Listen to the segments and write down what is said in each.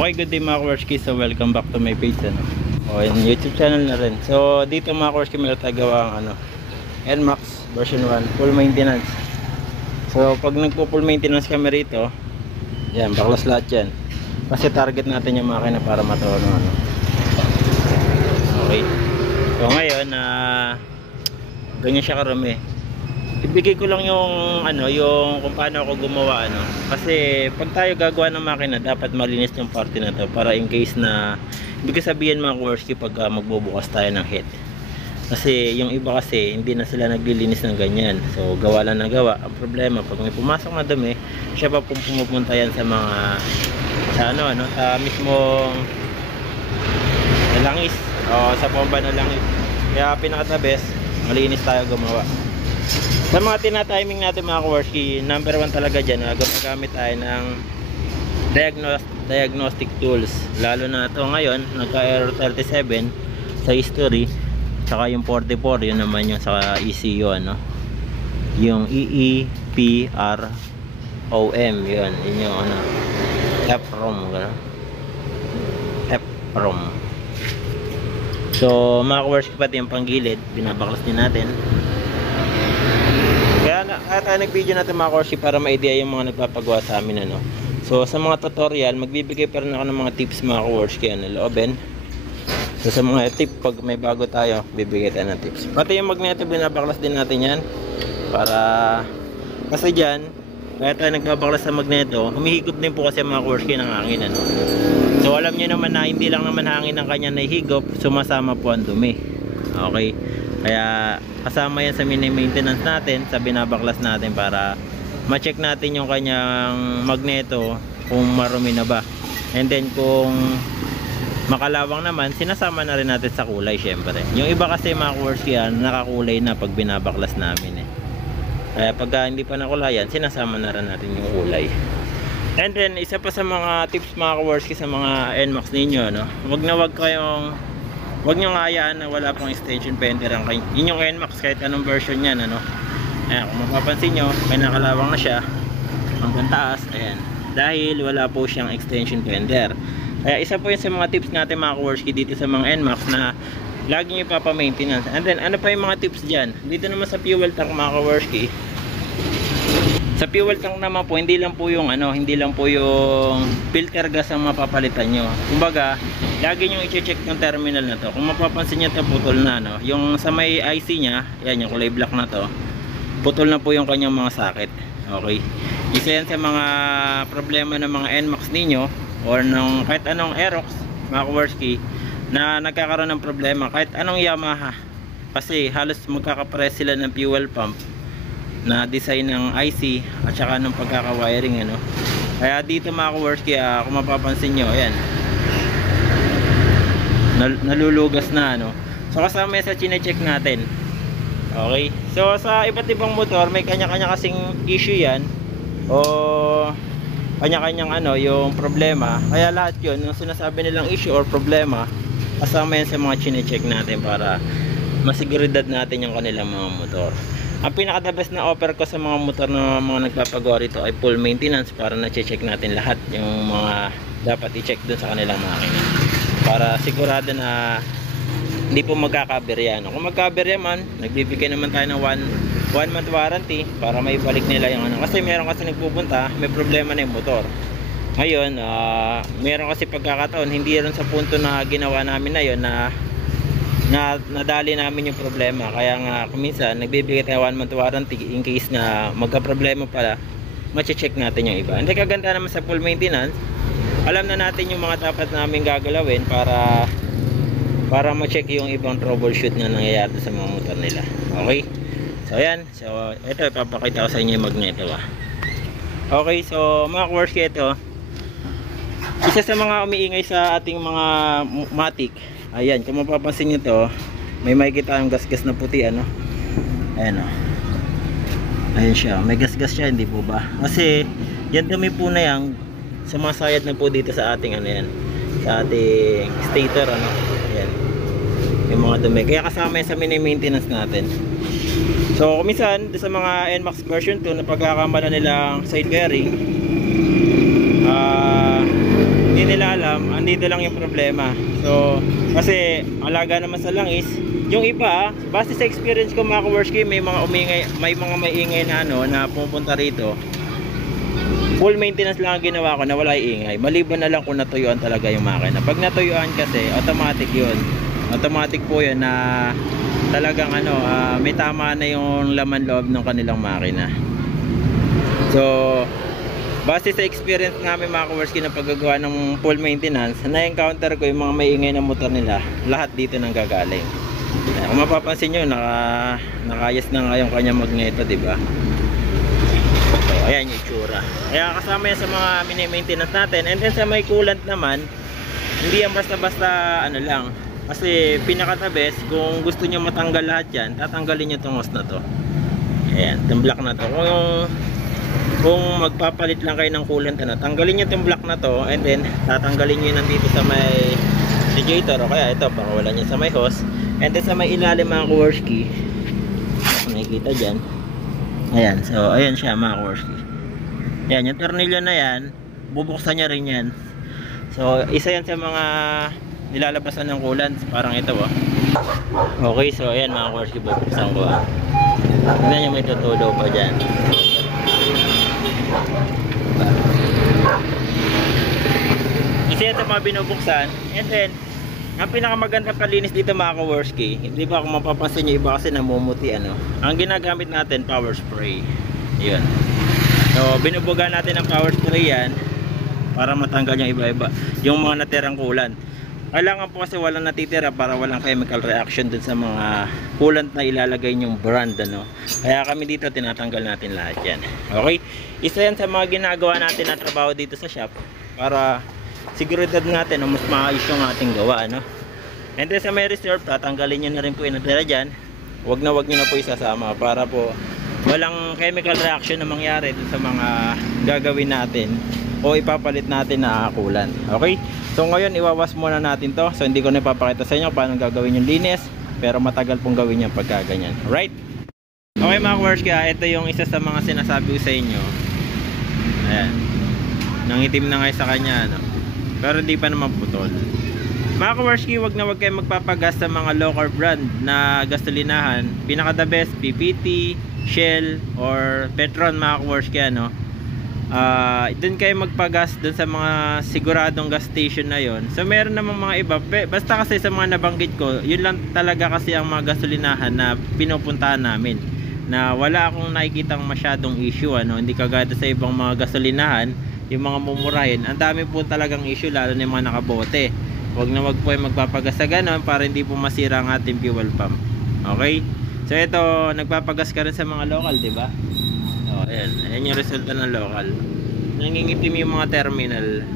Okay, good day mga Kaworski. So welcome back to my page, ano? O yung YouTube channel na rin. So dito mga Kaworski, meron tayo gawa ang NMAX version 1 full maintenance. So pag nagpo full maintenance kami rito, yan, baklas lahat yan. Kasi target natin yung makina para matuno, ano. Okay. So ngayon ganyan siya karami. Ibigay ko lang yung yung kung paano ako gumawa, kasi pag tayo gagawa ng makina dapat malinis yung parte na to para in case na ibig sabihin mga Kaworski pag magbubukas tayo ng head, kasi yung iba kasi hindi na sila naglilinis ng ganyan, so gawa lang na gawa. Ang problema pag may pumasok na dumi, siya pa pumupunta yan sa mga sa mismong langis o sa pomba na langis. Kaya pinaka best malinis tayo gumawa. Sa mga tina-timing natin mga Kaworski, number 1 talaga dyan, gagamit tayo ng diagnostic tools. Lalo na ito ngayon, nagka-error 37 sa history, saka yung 44, yun naman yung sa ECU, yung EEPROM, yun yung EPROM, EPROM. So mga Kaworski, pati yung panggilid, binabaklas din natin. Kaya tayo nag-video natin mga Kaworski para ma-idea yung mga nagpapagawa sa amin, So sa mga tutorial, magbibigay pa rin ako ng mga tips mga Kaworski, loobin. So sa mga tip, pag may bago tayo, bibigay tayo ng tips. Pati yung magneto, binabaklas din natin yan. Para, kasi dyan, kaya tayo nagbabaklas sa magneto, humihigop din po kasi mga Kaworski ng hangin, So alam nyo naman na hindi lang naman hangin ng kanya nahihigop, sumasama po ang dumi. Okay. Kaya kasama yan sa mini maintenance natin, sa binabaklas natin para ma-check natin yung kanyang magneto kung marumi na ba. And then kung makalawang naman, sinasama na rin natin sa kulay syempre. Yung iba kasi mga Kaworski nakakulay na pag binabaklas namin Kaya pag hindi pa nakulayan, sinasama na rin natin yung kulay. And then isa pa sa mga tips mga Kaworski sa mga NMAX ninyo, Huwag nyo hayaan na wala pang extension fender ang inyong NMAX kahit anong version yan, Ayan, kung mapapansin nyo, may nakalawang na siya hanggang taas, ayan, dahil wala po siyang extension fender. Kaya isa po yun sa mga tips natin mga Kaworski dito sa mga NMAX na lagi nyo ipapa-maintenance. And then ano pa yung mga tips dyan? Dito naman sa fuel tank mga Kaworski, sa fuel tank naman po, hindi lang po yung filter gas ang mapapalitan nyo. Kumbaga, lagi nyo i-check yung terminal na to. Kung mapapansin nyo ito, putol na, yung sa may IC nya, yan yung kulay black na to, putol na po yung kanyang mga socket. Okay. Isa yan sa mga problema ng mga NMAX ninyo or ng kahit anong Aerox mga Kaworski na nagkakaroon ng problema, kahit anong Yamaha, kasi halos magkakapares sila ng fuel pump na design ng IC at saka ng pagkaka-wiring, Kaya dito mga Kaworski, kung mapapansin nyo, ayan, nalulugas na, So kasama yan sa chine-check natin. Okay, so sa iba't ibang motor may kanya-kanya kasing issue yan o kanya-kanyang yung problema. Kaya lahat yun, yung sinasabi nilang issue or problema, kasama yan sa mga chine-check natin para masiguridad natin yung kanilang mga motor. Ang pinaka-the best na offer ko sa mga motor na mga nagpapagawa rito ay full maintenance para na-check natin lahat yung mga dapat i-check dun sa kanilang makina para sigurado na hindi po magkakaberya. Kung magkaberya man, nagbibigay naman tayo ng 1 month warranty para may balik nila yung kasi meron kasi nagpupunta, may problema na yung motor. Ngayon, meron kasi pagkakataon hindi rin sa punto na ginawa namin na yun na nadali namin yung problema. Kaya nga kuminsan nagbibigay tayo 1 month warranty in case na magka-problema pala, ma-check natin yung iba. Hindi kaganda naman sa full maintenance, alam na natin yung mga dapat namin gagalawin para ma-check yung ibang troubleshoot na nangyayari sa mga motor nila. Okay, so ayan, so ito ipapakita ko sa inyo yung magneto. Okay, so mga Kaworski, ito isa sa mga umiingay sa ating mga matic. Ayan, kung mapapansin nyo to, may makikita yung gas-gas na puti, ayan, ayan siya, may gas-gas siya, hindi po ba? Kasi yan dumi po na yan, sumasayad na po dito sa ating sa ating stator, ayan, yung mga dumi, kaya kasama yan sa mini maintenance natin. So kuminsan sa mga NMAX version 2 na pagkakamala nilang side bearing, hindi nila alam andito lang yung problema. So, kasi alaga naman sa langis. Yung iba, base sa experience ko mga ka-worski, may mga maingay na ano na pupunta rito. Full maintenance lang ang ginawa ko na wala ingay. Maliban na lang kung natuyuan talaga yung makina. Pag natuyuan kasi, automatic yun. Automatic po yun na talagang ano, may tama na yung laman loob ng kanilang makina. So, base sa experience namin mga ka-worski na paggagawa ng full maintenance, na-encounter ko yung mga maingay na motor nila, lahat dito nang gagaling. Kung mapapansin nyo, nakayas na nga yung kanya magneto, diba? So, ayan yung itsura. Kaya kasama yan sa mga mini-maintenance natin. And then sa may coolant naman, hindi yan basta-basta ano lang. Kasi pinaka-the-best, kung gusto nyo matanggal lahat yan, tatanggalin nyo itong hose na to. Ayan, itong block na to. Kung magpapalit lang kayo ng coolant, ano, tanggalin nyo itong block na to, and then tatanggalin nyo nandito sa may radiator, o kaya ito, pakawalan nyo sa may hose. And then sa may ilalim mga ka-worski, nakikita dyan. Ayan, so ayan siya mga ka-worski. Ayan, yung tornilyo na yan, bubuksan nyo rin yan. So isa yan sa mga nilalabasan ng coolant, parang ito oh. Okay, so ayan mga ka-worski, bubuksan ko ah. Tignan nyo, may tutulo pa dyan. Isa yan sa mga binubuksan. And then ang pinakamagandang palinis dito mga ka-worski, hindi ba kung mapapansin nyo, iba kasi namumuti ano. Ang ginagamit natin, power spray. Yun. So binubuga natin ang power spray yan para matanggal yung iba-iba, yung mga natirang coolant. Kailangan po kasi walang natitira para walang chemical reaction dun sa mga coolant na ilalagay yung brand ano. Kaya kami dito tinatanggal natin lahat yan. Okay? Isa yan sa mga ginagawa natin na trabaho dito sa shop para seguridad natin na mas maayos yung ating gawa ano. And then sa may reserve, tatanggalin nyo na rin po yung natira dyan. Wag nyo na po isasama para po walang chemical reaction na mangyari dun sa mga gagawin natin o ipapalit natin na coolant. Okay? So ngayon iwawas muna natin to. So hindi ko na ipapakita sa inyo paano gagawin yung linis, pero matagal pong gawin yung pagka ganyan. Alright? Okay mga ka-worski, ito yung isa sa mga sinasabi ko sa inyo. Ayan. Nangitim na nga sa kanya ano. Pero hindi pa naman putol. Mga ka-worski, wag na wag kayo magpapagas sa mga local brand na gasolinahan. Pinaka the best, PPT, Shell, or Petron mga ka-worski ano. Doon kayo magpagas doon sa mga siguradong gas station na yon. So meron namang mga iba, basta kasi sa mga nabanggit ko, yun lang talaga kasi ang mga gasolinahan na pinupuntahan namin, na wala akong nakikitang masyadong issue ano. Hindi kagaya sa ibang mga gasolinahan, yung mga mumurahin, ang dami po talagang issue, lalo na yung mga nakabote. Wag na wag po yung magpapagas sa ganon para hindi po masira ang ating fuel pump. Okay? So ito, nagpapagas ka rin sa mga local, di ba? So ayan yung resulta ng local. Nangingitim yung mga terminal.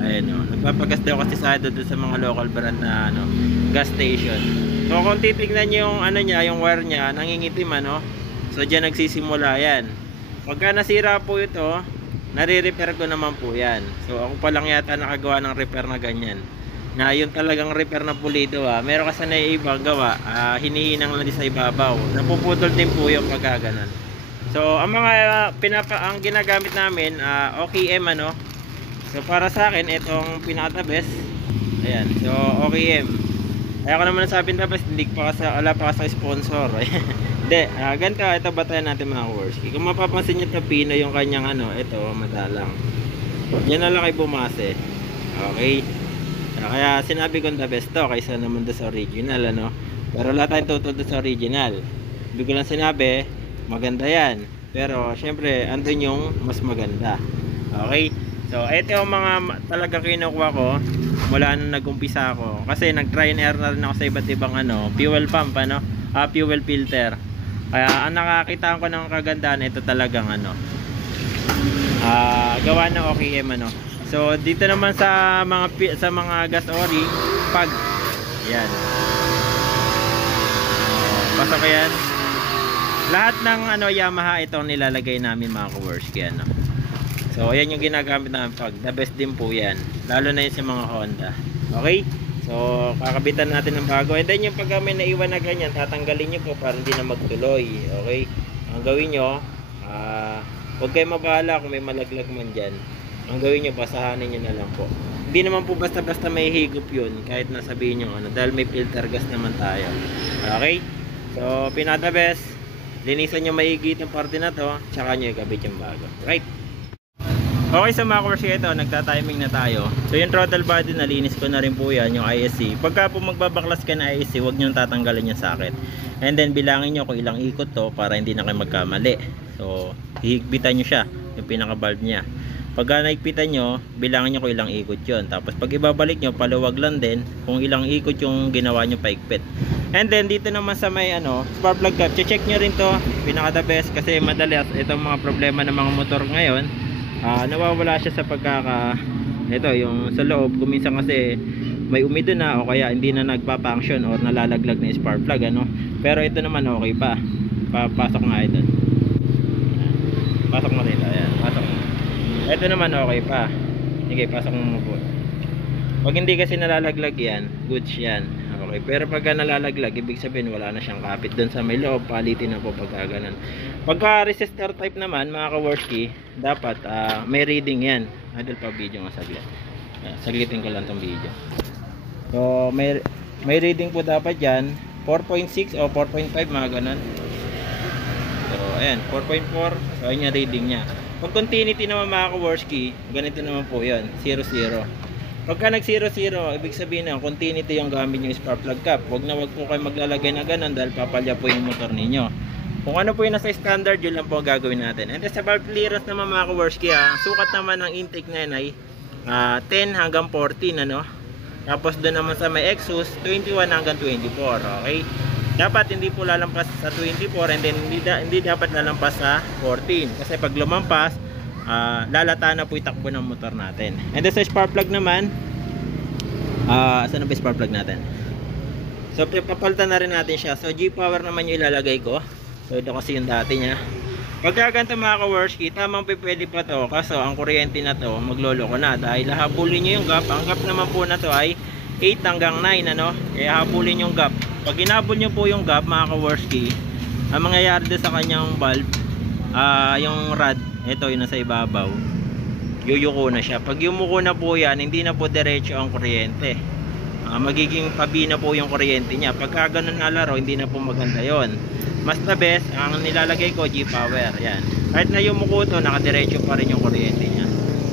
Ayan o, nagpapagas daw kasi sa doon sa mga local brand na ano, gas station. So kung titignan nyo yung ano niya, yung wire niya, nangingitim ano. So diyan nagsisimula yan. Pagka nasira po ito, nare-repair ko naman po yan. So ako pa lang yata nakagawa ng repair na ganyan, na yung talagang repair na pulido meron kasi na ibang gawa, hinihinang lang din sa ibabaw, napuputol din po yung pagkaganon. So ang mga ang ginagamit namin, OKM ano. So para sa akin itong pinaka best. Ayan, so OKM. Kaya ko naman nasabing the best, hindi pa kasi wala pa sa sponsor. Hindi, ganito, ito batayan natin mga ka-worski. Kung mapapansin nyo tapino yung kanyang ano, ito, madalang. Yan na lang ay bumase. Okay? Kaya sinabi ko the best to, kaysa naman doon sa original, ano. Pero wala tayong tutol doon sa original. Ibig ko lang sinabi, maganda yan. Pero, syempre, andun yung mas maganda. Okay? So, ito yung mga talaga kinukuha ko mula nung nag-umpisa ako. Kasi nag-try and error na ako sa iba't ibang ano, fuel pump, ano, fuel filter. Kaya ang nakakita ko ng kagandahan, ito talagang ano, gawa ng OKM ano. So dito naman sa mga gas ori, pag yan, pasok yan. Lahat ng ano Yamaha itong nilalagay namin mga ka-worski ano. So ayan yung ginagamit namin pag. The best din po yan, lalo na yun sa mga Honda. Okay? So kakabitan natin ng bago. And then yung pag may naiwan na ganyan, tatanggalin nyo po para hindi na magtuloy. Okay? Ang gawin nyo, huwag kayo mabahala kung may malaglag man dyan. Ang gawin nyo, basahanin nyo na lang po. Hindi naman po basta-basta may higop yun kahit nasabihin nyo ano, dahil may filter gas naman tayo. Okay? So pinaka best, linisan nyo maigi itong parte na to, tsaka nyo ikabit yung bago. Right? Okay, sa mga course ito, nagta-timing na tayo. So yung throttle body, nalinis ko na rin po yan, yung ISC. Pagka po magbabaklas ka na ISC, huwag nyo tatanggalin yung socket. And then bilangin nyo kung ilang ikot to para hindi na kayo magkamali. So hihigpitan nyo siya, yung pinaka valve nya. Pagka naigpitan nyo, bilangin nyo kung ilang ikot yun. Tapos pag ibabalik nyo, paluwag lang din kung ilang ikot yung ginawa nyo paigpit. And then dito naman sa may spark plug cap, check nyo rin to, pinaka the best. Kasi madalas itong mga problema ng mga motor ngayon, nawawala siya sa ito yung sa loob. Kuminsan kasi may umido na o kaya hindi na nagpa-function or nalalaglag na yung spark plug pero ito naman okay pa. Papasok nga ito. Pasok mo rin. Ayan, pasok mo. Ito naman okay pa. Sige, pasok mo po. Pag hindi kasi nalalaglag yan, goods yan. Okay, pero pagka nalalaglag, ibig sabihin wala na siyang kapit doon sa may loob. Palitin na po pagka ganun. Pagka resistor type naman, mga ka-Worski, dapat may reading yan. Idol pa video nga saglit. Saglitin ko lang tong video. So may reading po dapat yan, 4.6 o 4.5, mga ganun. So ayan, 4.4. So ayan yung reading nya. Pag continuity naman, mga ka-Worski, ganito naman po yan, 0.0. Pagka nag 0.0, ibig sabihin na continuity yung gamit yung spark plug cap. Wag po kayo maglalagay na ganun dahil papalya po yung motor ninyo. Kung ano po yung nasa standard, yun lang po gagawin natin. And then sa valve clearance naman, mga ka-Worski, sukat naman ng intake na yan ay 10 hanggang 14, Tapos doon naman sa may exhaust, 21 hanggang 24, okay? Dapat hindi po lalampas sa 24 and then hindi dapat lalampas sa 14. Kasi pag lumampas, lalata na po yung takbo ng motor natin. And then sa spark plug naman, saan na ba spark plug natin? So papalitan na rin natin siya. So G-Power naman yung ilalagay ko. So ito kasi yung dati nya. Pagka ganito, mga ka-Worski, tamang pwede pa to. Kaso ang kuryente na to, maglolo ko na. Dahil habulin nyo yung gap. Ang gap naman po na to ay 8 hanggang 9, Kaya habulin yung gap. Pag hinabol nyo po yung gap, mga ka-Worski, ang mangyayari doon sa kanyang valve, yung rod, ito yung nasa ibabaw, yuyuko na siya. Pag yumuko na po yan, hindi na po diretso ang kuryente. Magiging pabi na po yung kuryente niya. Pagka ganun nga laro, hindi na po maganda yon. Mas the best, ang nilalagay ko, G-Power. Yan. Kahit na yumuko to, nakadiretso pa rin yung kuryente niya.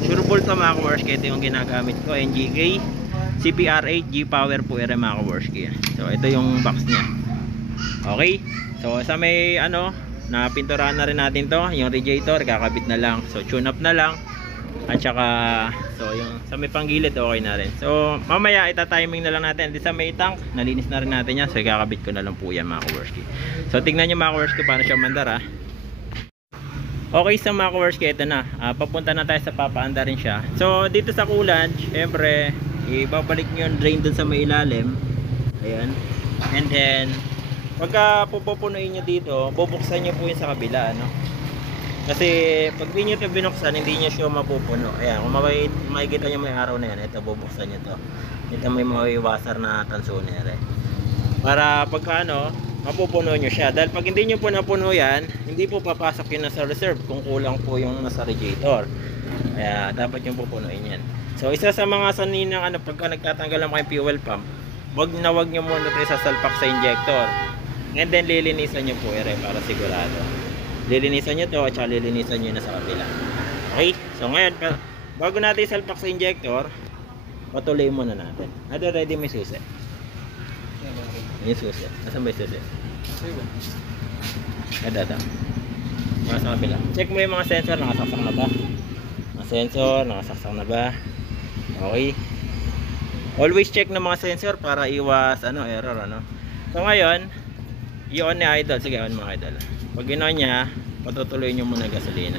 Sureball to, mga ka-Worski. Ito yung ginagamit ko, NGK CPR8 G-Power po, mga ka-Worski. So ito yung box niya. Okay, so sa may na pinturahan na rin natin to, yung radiator kakabit na lang, so tune up na lang, at saka so yung sa may panggilid okay na rin. So mamaya ita-timing na lang natin. Di sa may tank, nalinis na rin natin yan, so kakabit ko na lang po yan, mga ka-Worski. So tignan nyo, mga ka-Worski, paano siya mandar. Okay, sa mga ka-Worski, ito na, papunta na tayo sa papaanda rin siya. So dito sa coolant, syempre ibabalik nyo yung drain dun sa may ilalim. Ayan. And then pagka pupunuin nyo dito, bubuksan nyo po yun sa kabila, Kasi pag di nyo ito binuksan, hindi nyo siya mapupuno. Ayan, kung makikita nyo may araw na yan, ito bubuksan nyo to. Ito may mawiwasar na tansuner para pagka mapupuno nyo siya. Dahil pag hindi nyo po napuno yan, hindi po papasok yun nasa reserve kung kulang po yung nasa radiator. Kaya dapat yung pupunuin yan. So isa sa mga saninang pagka nagtatanggal lang kayong fuel pump, wag nyo muna tayo sasalpak sa injector. And then lilinisan nyo po para sigurado. Lilinisan nyo to at saka lilinisan nyo na sa kabila. Okay, so ngayon bago natin salpak sa injector, patuloy muna natin. Ready may susi? May susi. Nasaan ba yung susi? Ito. Mga sa kabila. Check mo yung mga sensor, nakasaksak na ba? Mga sensor, nakasaksak na ba? Okay. Always check ng mga sensor para iwas error. So ngayon, i-on ni idol. Sige, on mga idol. Pag in-on niya, patutuloy nyo muna gasolina.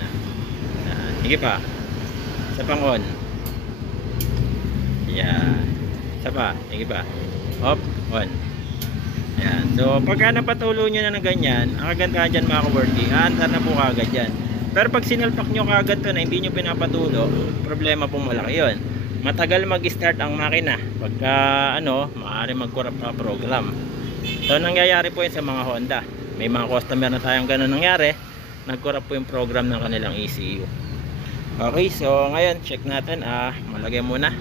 Sige pa. Isa pang on. Yan. Isa pa. Sige pa. Off. On. Yan. So pagka napatuloy nyo na ng ganyan, ang kagandahan dyan, mga ka-Worski, aandar na po kagad yan. Pero pag sinalpak nyo kagad to na hindi nyo pinapatulo, problema po malaki yun. Matagal mag-start ang makina. Pagka maaari mag-corrupt pa program. So nangyayari po yun sa mga Honda. May mga customer na tayong ganun nangyari, nag-corrupt po yung program ng kanilang ECU. Okay, so ngayon check natin, malagay muna.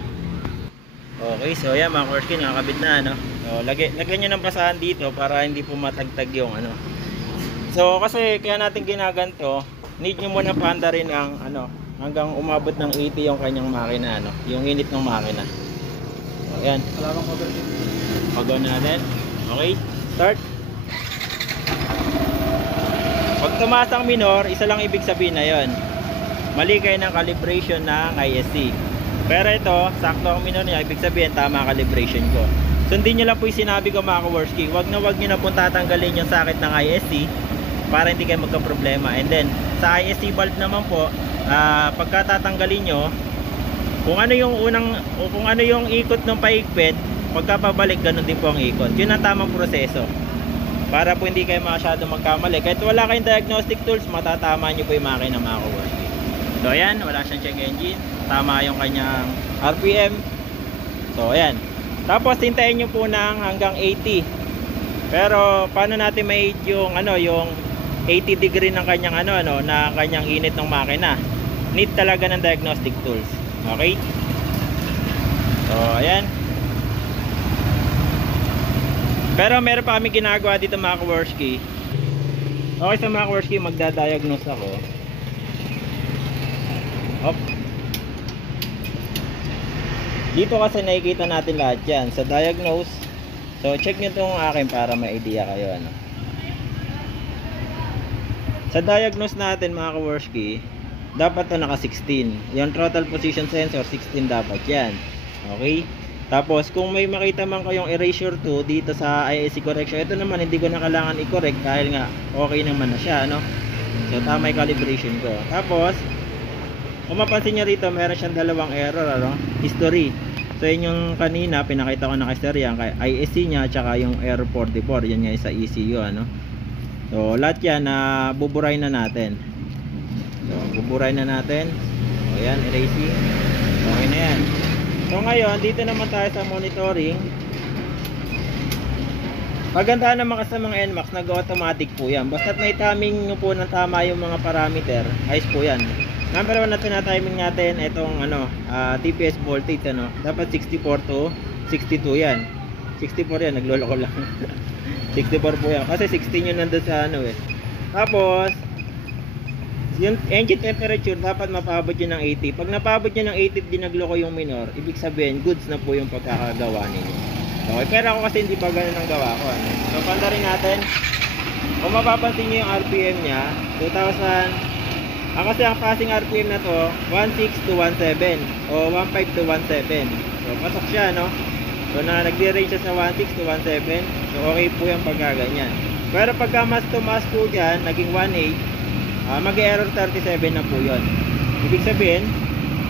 Okay, so yan mga Korsky, nakakabit na ano. So, lagyan nyo ng basahan dito para hindi po matagtag yung ano. So kasi kaya natin ginaganto, need nyo muna paanda rin ang ano, hanggang umabot ng 80 yung kanyang makina ano, yung init ng makina. So yan. Pag-on natin. Okay, start. Pag tumaas ang minor, isa lang ibig sabihin na yon, mali kayo ng calibration ng ISC. Pero ito, sakto ang minor niya, ibig sabihin tama ang calibration ko. Sundin nyo lang po yung sinabi ko mga Korsky, wag nyo na po tatanggalin yung sakit ng ISC para hindi kayo magka-problema. And then sa ISC valve naman po, pagka tatanggalin nyo, kung ano yung ikot ng paigpit, pagka pabalik ganun din po ang ikot. Yun ang tamang proseso para po hindi kayo masyado magkamali. Kahit wala kayong diagnostic tools, matatama nyo po yung makina mga Korsky. So ayan, wala siyang check engine, tama yung kanyang RPM. So ayan, tapos hintayin nyo po ng hanggang 80. Pero paano natin ma-aid yung ano, yung 80 degree ng kanyang ano, na kanyang init ng makina? Need talaga ng diagnostic tools. Okay? So ayan. Pero meron pa kami ginagawa dito mga Korsky. Okay, sa mga Korsky, magda-diagnose ako. Hop. Dito kasi nakikita natin lahat yan sa diagnose. So check nyo itong akin para may idea kayo ano. Sa diagnose natin mga Korsky, dapat to naka 16. Yung throttle position sensor 16 dapat yan. Okay? Tapos kung may makita man kayong erasure 2 dito sa ISC correction, ito naman hindi ko na kailangan i-correct dahil nga okay naman na siya ano. So tama yung calibration ko. Tapos kung mapansin nyo rito, meron siyang dalawang error ano? History. So yun yung kanina pinakita ko na history yan kay ISC nya at saka yung error 44, yan nga sa ECU ano. So lahat yan na buburay na natin. So buburay na natin. So yan, erasing. Okay na yan. So ngayon, dito naman tayo sa monitoring. Maganda naman kasi sa mga NMAX, nag-automatic po yan. Basta't may timing nyo po ng tama yung mga parameter, ayos po yan. Number 1 na tinatiming natin itong ano, TPS voltage ano. Dapat 64 to 62 yan. 64 yan, naglolo ko lang. 64 po yan. Kasi 16 yun nandun sa ano eh. Tapos yung engine temperature dapat mapabot yun ng 80. Pag napabot yun ng 80 dinaglo ko yung minor, ibig sabihin goods na po yung pagkakagawa ninyo. Okay, pero ako kasi hindi pa ganun ang gawa ko ano. So panda rin natin. Kung mapapansin nyo yung RPM nya 2000. Kasi ang passing RPM na to 16 to 17 o 15 to 17. So pasok siya no. So nagdi-range siya sa 16 to 17. So okay po yung pagkaganyan. Pero pagka mas tumaas po dyan, naging 18, mag-error 37 na po yun. Ibig sabihin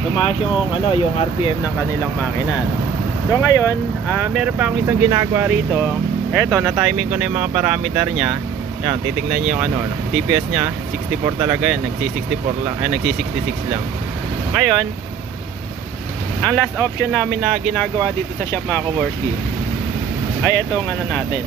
tumaas yung ano, yung RPM ng kanilang makina no? So ngayon meron pa akong isang ginagawa rito. Eto, na-timing ko na yung mga parameter nya. Yan, titignan niyo yung ano, TPS nya 64 talaga yan, nagsi-64 lang, nagsi-66 lang. Ngayon, ang last option namin na ginagawa dito sa shop mga Korsky ay itong ano natin,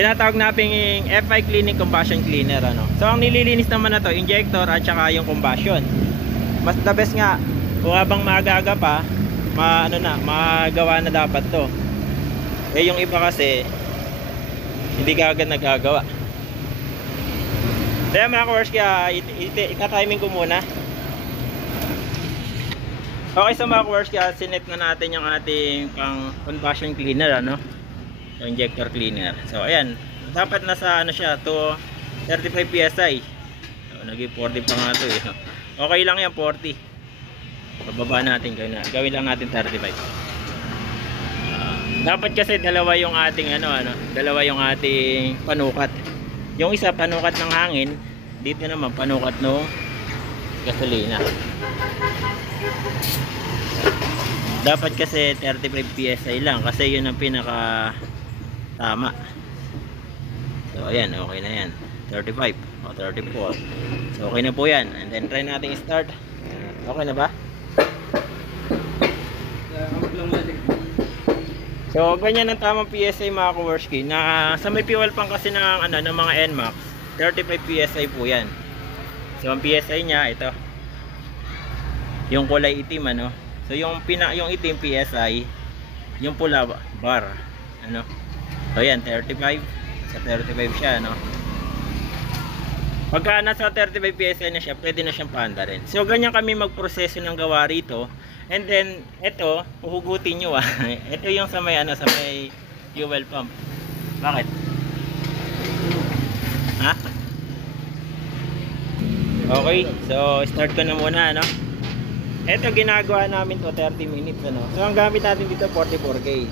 tinatawag natin FI cleaning combustion cleaner ano. So ang nililinis naman na to, injector at saka yung combustion. Mas the best nga kung habang magaga pa, magawa na dapat to. Eh yung iba kasi hindi ka agad nagagawa. Kaya mga Korsky, ita-timing ko muna. Okay, so mga Korsky, sinet na natin yung ating pang combustion cleaner ano, yung injector cleaner. So ayan, dapat nasa ano siya to 35 PSI. So naging 40 pa nga to eh. Okay lang yan 40. Bababa natin, gawin lang natin 35. Dapat kasi dalawa yung ating dalawa yung ating panukat. Yung isa panukat ng hangin, dito naman panukat ng gasolina. Dapat kasi 35 PSI lang kasi yun ang pinaka tama. So ayan, okay na yan. 35 o 34. So okay na po yan. And then try natin i-start. Okay na ba? So ganyan ang tamang PSI mga Korsky. Na sa may fuel pump kasi ng mga NMAX, 35 PSI po yan. So ang PSI nya ito, yung kulay itim ano, So yung itim PSI, yung pula bar, ano. So yan 35, sa 35 siya, no. Pagka nasa 35 PSI na siya, pwede na siyang paanda rin. So ganyan kami magproseso ng gawa rito. And then ito, uhugutin nyo ito yung sa may sa may fuel pump. Bakit? Ha? Okay, so start ko na muna, no. Ito ginagawa namin to 30 minutes, ano. So ang gamit natin dito 44K.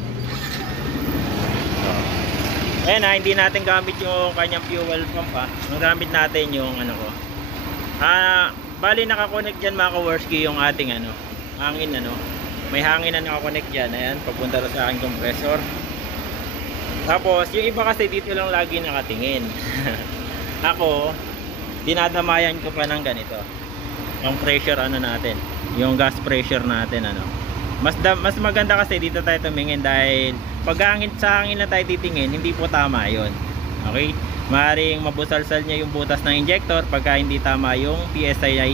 Ayan hindi natin gamit yung kanyang fuel pump Ang gamit natin yung ano ko. Bali nakakonect dyan mga ka-Worski yung ating hangin May hangin na nakakonect dyan. Ayan, papunta sa aking compressor. Tapos yung iba kasi dito lang lagi nakatingin. Ako, dinadamayan ko pa ng ganito. Yung pressure natin. Yung gas pressure natin mas maganda kasi dito tayo tumingin dahil pag sa hangin na tayo titingin, hindi po tama yon. Okay? Maaaring mabusalsal niya yung butas ng injector pagka hindi tama yung PSI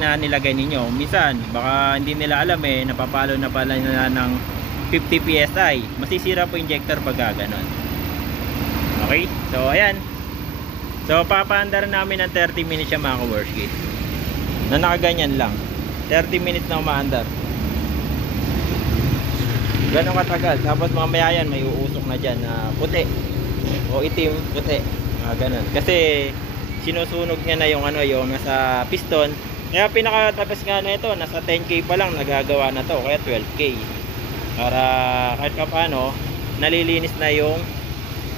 na nilagay ninyo. Minsan, baka hindi nila alam napapalo na pala nila ng 50 PSI. Masisira po injector pagka ganon. Okay? So, ayan. So, papaandar namin ng 30 minutes siya mga ka-Worski. Na nakaganyan lang. 30 minutes na umaandar. Ganon katagal. Tapos mamaya yan may uusok na dyan na puti o itim, puti, ganon. Kasi sinusunog niya na yung yung nasa piston. Kaya pinakatapos nga na ito, nasa 10K pa lang nagagawa na to, kaya 12K. Para kahit pa paano nalilinis na yung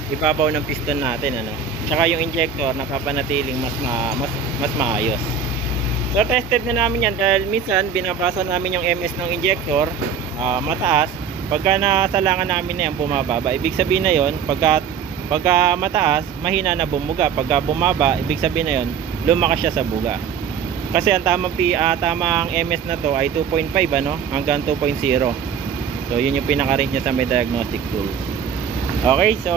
ibabaw ng piston natin, Tsaka yung injector napapanatiling mas maayos. So tested na namin yan dahil minsan binabasa namin yung MS ng injector mataas. Pagka nasalangan namin na yan bumababa, ibig sabihin na yon pagka mataas mahina na bumuga. Pagka bumaba, ibig sabihin na yon lumakas siya sa buga. Kasi ang tamang MS na to ay 2.5 hanggang 2.0. So yun yung pinaka-range niya sa may diagnostic tool. Okay, so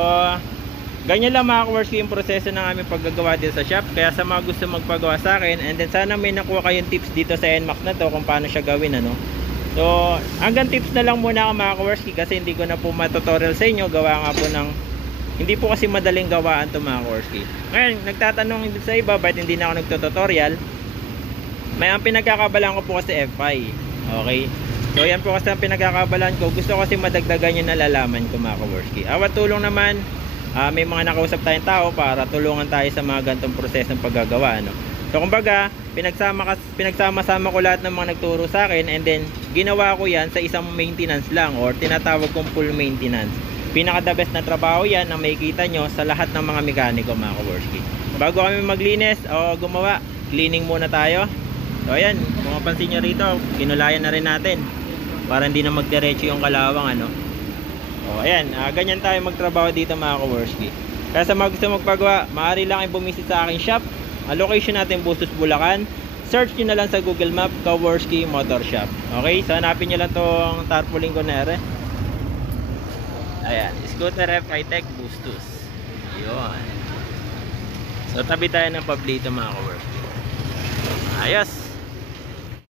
ganyan lang mga ka-Worski yung proseso ng aming paggagawa dito sa shop. Kaya sa mga gusto magpagawa sa akin, and then sana may nakuha kayong tips dito sa NMAX na to kung paano siya gawin, So hanggang tips na lang muna mga ka-Worski kasi hindi ko na po matutorial sa inyo. Gawa nga po ng hindi po kasi madaling gawaan to mga ka-Worski. Ngayon nagtatanong sa iba bakit hindi na ako nagtututorial. May ang pinagkakabalaan ko po kasi F5. Okay, so yan po kasi ang pinagkakabalaan ko. Gusto ko kasi madagdagan yung nalalaman ko mga ka-Worski. Awat tulong naman. May mga nakausap tayong tao para tulungan tayo sa mga ganitong prosesong paggagawa, So kumbaga, pinagsama-sama ko lahat ng mga nagturo sa akin, and then ginawa ko yan sa isang maintenance lang or tinatawag kong full maintenance. Pinaka the best na trabaho yan na makikita nyo sa lahat ng mga mekaniko mga ka-Worski. Bago kami maglinis o gumawa, cleaning muna tayo. So ayan, kung mapansin nyo rito, kinulayan na rin natin para hindi na magdiretso yung kalawang O ayan, ganyan tayo magtrabaho dito mga ka-Worski. Kaya sa mga gusto magpagawa, maaari lang ay bumisit sa aking shop. Ang location natin Bustos, Bulacan. Search nyo na lang sa Google Map, ka-Worski Motor Shop. Okay, so hanapin nyo lang tong tarpaulin ko na ayan, Scooter F High-Tech Bustos. Yun. So tabi tayo ng Pablito mga ka-Worski. Ayos.